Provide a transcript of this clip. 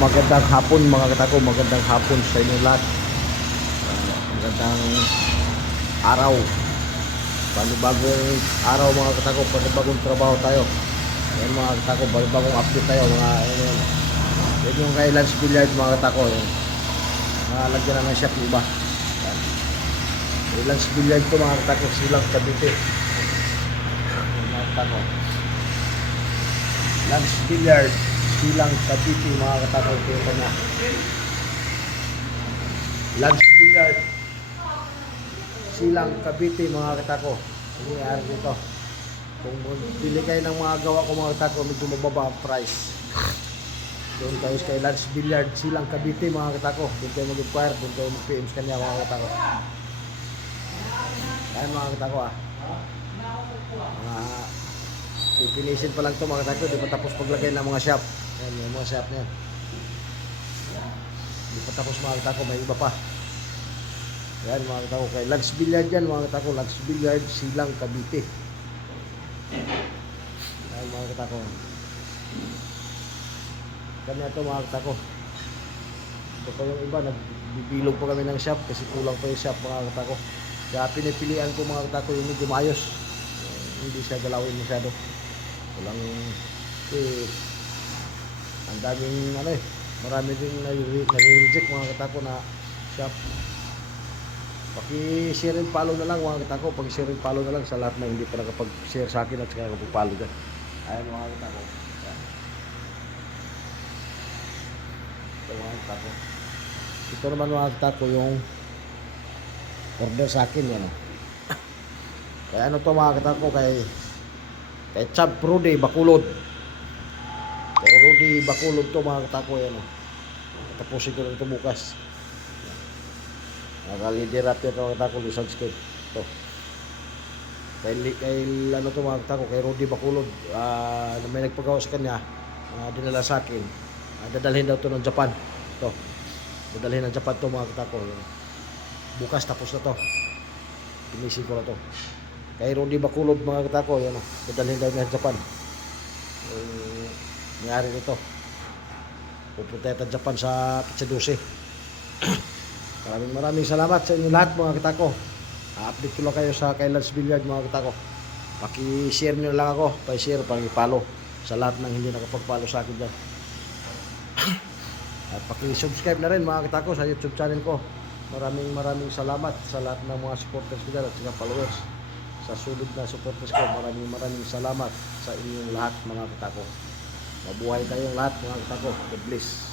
Magandang hapon mga katako, magandang hapon sa inyo lahat. Magandang araw. Panibagong araw mga katako, panibagong trabaho tayo. Ayan mga katako, panibagong update tayo mga ayan. Yan yung kay Lance Billiard mga katako. Lagyan na ng shop iba. Ayan. Kay Lance Billiard to mga katako, silang Cavite. Mga katako. Lance Billiard silang Cavite mga katako, ito na Lance Billiard silang Cavite mga katako. Nangyayari dito, kung bili kayo ng mga gawa ko mga katako, medyo mababa ang price. Doon tayo kay Lance Billiard silang Cavite mga katako. Doon tayo mag-inquire, doon tayo mag-PM sa kanya mga katako. Ayan mga katako pipinisin pa lang ito mga katako, di pa tapos paglagay ng mga shop. Ayan yung mga shop niyan, di pa tapos mga katako, may iba pa. Ayan mga katako, kay Lance Billiard yan mga katako, Lance Billiard silang Cavite. Ayan mga katako, kanya ito mga katako. Ito pa yung iba, nagbibilog pa kami ng shop kasi kulang pa yung shop mga katako. Kaya pinipilian ko mga katako yung medyo maayos, hindi siya galawin masyado. Walang ang daming marami din nare-reject mga katako na shop. Paki-share and follow na lang mga katako, pag-share and follow na lang sa lahat na hindi pa nakapag-share sa akin at saka nakapag-follow dyan. Ayan mga katako. Ito mga katako. Ito naman mga katako yung order sa akin yan. Kaya ano to mga katako, kay Chab Rudy Bacolod. Kay Rudy Bacolod to mga katako yan. Tapusin ko lang ito bukas. Nakalider up yan mga katako, subscribe ito. Kay ano to mga katako, kay Rudy Bacolod. May nagpagawa sa kanya, dinala sa akin. Dadalhin daw to ng Japan. Ito, dadalhin ng Japan to mga katako. Bukas tapos na to. Pinisin ko na to. Kay Rudy Bacolod mga katako, yan dadalhin daw niya sa Japan. Nangyari nito, pupunta tayo sa Japan sa Kitsadose. Maraming salamat sa inyo lahat mga katako. Update ko lang kayo sa kay Lance Billiard mga katako. Paki-share nyo lang ako, pa-share, paki-follow sa lahat ng hindi nakapag-follow sa akin dyan. At paki-subscribe na rin mga katako sa YouTube channel ko. Maraming salamat sa lahat ng mga supporters ko dyan at saka followers. Sa sulit na supporters ko, maraming salamat sa inyong lahat mga katako. Mabuhay kayong lahat mga katako. God bless.